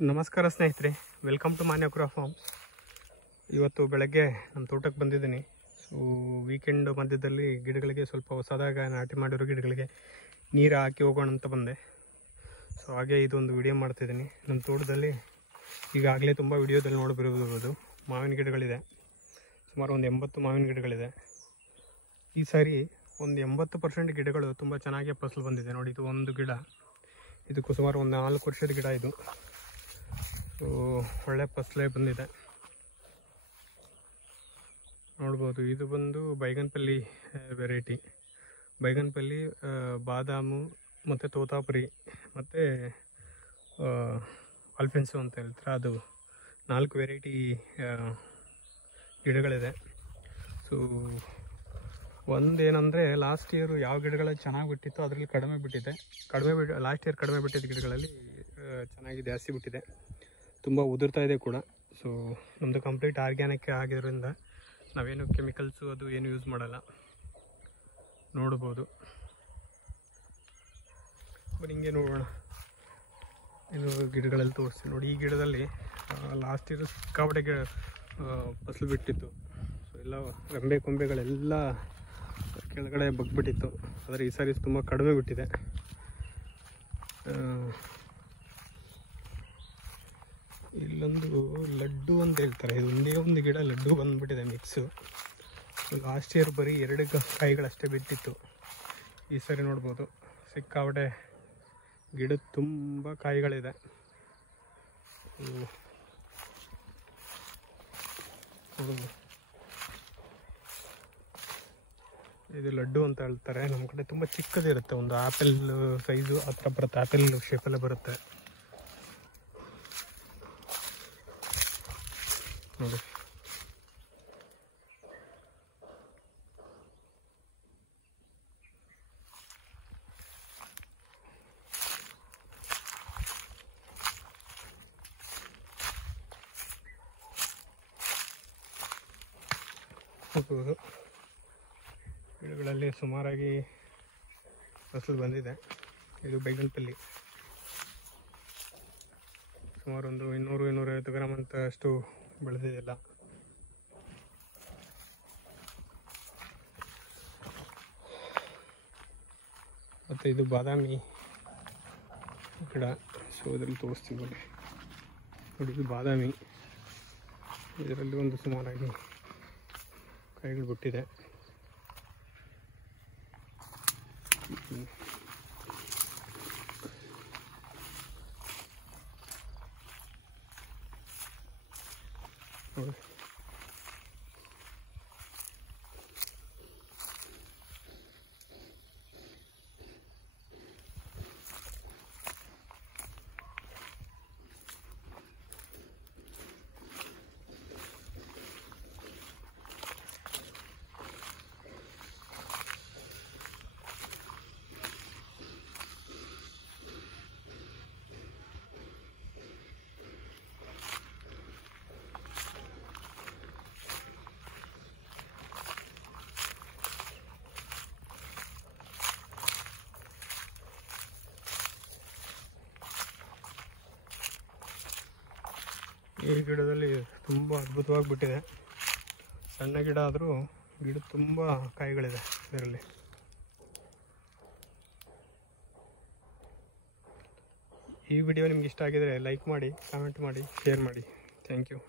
ನಮಸ್ಕಾರ ಸ್ನೇಹಿತರೆ, welcome to ಮಾನ್ಯ ಅಗ್ರೋ ಫಾರ್ಮ್. ಇವತ್ತು ಬೆಳಗ್ಗೆ ನಮ್ಮ ತೋಟಕ್ಕೆ ಬಂದಿದ್ದೀನಿ. ಸೊ ವೀಕೆಂಡ್ ಮಧ್ಯದಲ್ಲಿ ಗಿಡಗಳಿಗೆ ಸ್ವಲ್ಪ ಹೊಸದಾಗಿ ನಾಟಿ ಮಾಡಿರೋ ಗಿಡಗಳಿಗೆ ನೀರು ಹಾಕಿ ಹೋಗೋಣ ಅಂತ ಬಂದೆ. ಸೊ ಹಾಗೆ ಇದೊಂದು ವಿಡಿಯೋ ಮಾಡ್ತಿದ್ದೀನಿ. ನಮ್ಮ ತೋಟದಲ್ಲಿ ಈಗಾಗಲೇ ತುಂಬ ವಿಡಿಯೋದಲ್ಲಿ ನೋಡಬರುವುದು ಮಾವಿನ ಗಿಡಗಳಿದೆ. ಸುಮಾರು ಒಂದು 80 ಮಾವಿನ ಗಿಡಗಳಿದೆ. ಈ ಸಾರಿ ಒಂದು 80% ಗಿಡಗಳು ತುಂಬ ಚೆನ್ನಾಗಿ ಫಸಲು ಬಂದಿದೆ. ನೋಡಿ, ಇದು ಒಂದು ಗಿಡ, ಇದಕ್ಕೂ ಸುಮಾರು ಒಂದು 4 ವರ್ಷದ ಗಿಡ ಇದು. ಸೊ ಒಳ್ಳೆ ಫಸಲೇ ಬಂದಿದೆ ನೋಡ್ಬೋದು. ಇದು ಬಂದು ಬೈಗನ್ಪಲ್ಲಿ ವೆರೈಟಿ. ಬೈಗನ್ಪಲ್ಲಿ, ಬಾದಾಮು ಮತ್ತು ತೋತಾಪುರಿ ಮತ್ತು ಅಲ್ಫೆನ್ಸು ಅಂತ ಹೇಳ್ತಾರೆ, ಅದು 4 ವೆರೈಟಿ ಗಿಡಗಳಿದೆ. ಸೊ ಒಂದೇನೆಂದರೆ, ಲಾಸ್ಟ್ ಇಯರ್ ಯಾವ ಗಿಡಗಳಲ್ಲಿ ಚೆನ್ನಾಗಿ ಬಿಟ್ಟಿತ್ತು ಅದರಲ್ಲಿ ಲಾಸ್ಟ್ ಇಯರ್ ಕಡಿಮೆ ಬಿಟ್ಟಿದ್ದ ಗಿಡಗಳಲ್ಲಿ ಚೆನ್ನಾಗಿ ಜಾಸ್ತಿ ಬಿಟ್ಟಿದೆ, ತುಂಬ ಉದುರ್ತಾ ಇದೆ ಕೂಡ. ಸೊ ನಮ್ಮದು ಕಂಪ್ಲೀಟ್ ಆರ್ಗ್ಯಾನಿಕ್ ಆಗಿರೋದ್ರಿಂದ ನಾವೇನು ಕೆಮಿಕಲ್ಸು ಅದು ಏನು ಯೂಸ್ ಮಾಡಲ್ಲ, ನೋಡ್ಬೋದು. ಹಿಂಗೆ ನೋಡೋಣ, ಇದು ಗಿಡಗಳಲ್ಲಿ ತೋರಿಸ್ತೀನಿ ನೋಡಿ. ಈ ಗಿಡದಲ್ಲಿ ಲಾಸ್ಟ್ ಇಯರ್ ಸಿಕ್ಕಾಪಟ್ಟೆ ಫಸಲು ಬಿಟ್ಟಿತ್ತು. ಸೊ ಎಲ್ಲ ರೆಂಬೆ ಕೊಂಬೆಗಳೆಲ್ಲ ಕೆಳಗಡೆ ಬಗ್ಬಿಟ್ಟಿತ್ತು. ಆದರೆ ಈ ಸಾರಿ ತುಂಬ ಕಡಿಮೆ ಬಿಟ್ಟಿದೆ. ಇಲ್ಲೊಂದು ಲಡ್ಡು ಅಂತ ಹೇಳ್ತಾರೆ, ಇದು ಒಂದೇ ಒಂದು ಗಿಡ ಲಡ್ಡು ಬಂದುಬಿಟ್ಟಿದೆ ಮಿಕ್ಸು. ಲಾಸ್ಟ್ ಇಯರ್ ಬರೀ 2 ಕಾಯಿಗಳಷ್ಟೇ ಬಿಟ್ಟಿತ್ತು. ಈ ಸಾರಿ ನೋಡ್ಬೋದು ಸಿಕ್ಕಾಪಟ್ಟೆ ಗಿಡ ತುಂಬ ಕಾಯಿಗಳಿದೆ. ಇದು ಲಡ್ಡು ಅಂತ ಹೇಳ್ತಾರೆ. ನಮ್ಮ ಕಡೆ ತುಂಬ ಚಿಕ್ಕದಿರುತ್ತೆ, ಒಂದು ಆ್ಯಪಲ್ ಸೈಜು ಆ ಥರ ಬರುತ್ತೆ, ಆ್ಯಪಲ್ ಶೇಪಲ್ಲೇ ಬರುತ್ತೆ ನೋಡಿ. ಹೋಗ್ಬೋದು, ಗಿಡಗಳಲ್ಲಿ ಸುಮಾರಾಗಿ ಫಸಲು ಬಂದಿದೆ. ಇದು ಬೈಗನ್ಪಲ್ಲಿ ಸುಮಾರು ಒಂದು 200-250 ಗ್ರಾಮ್ ಅಂತ ಅಷ್ಟು ಬೆಳೆದಿದೆಲ್ಲ. ಮತ್ತು ಇದು ಬಾದಾಮಿ ಗಿಡ. ಸೊ ಇದರಲ್ಲಿ ತೋರಿಸ್ತೀವಿ ನೋಡಿ. ಇದು ಬಾದಾಮಿ, ಇದರಲ್ಲಿ ಒಂದು ಸುಮಾರಾಗಿ ಕಾಯಿಗಳು ಬಿಟ್ಟಿದೆ. ನೋಡಿ, ಈ ಗಿಡದಲ್ಲಿ ತುಂಬ ಅದ್ಭುತವಾಗಿ ಬಿಟ್ಟಿದೆ. ಸಣ್ಣ ಗಿಡ ಆದರೂ ಗಿಡ ತುಂಬ ಕಾಯಿಗಳಿದೆ ಇದರಲ್ಲಿ. ಈ ವಿಡಿಯೋ ನಿಮ್ಗೆ ಇಷ್ಟ ಆಗಿದರೆ ಲೈಕ್ ಮಾಡಿ, ಕಾಮೆಂಟ್ ಮಾಡಿ, ಶೇರ್ ಮಾಡಿ. Thank you.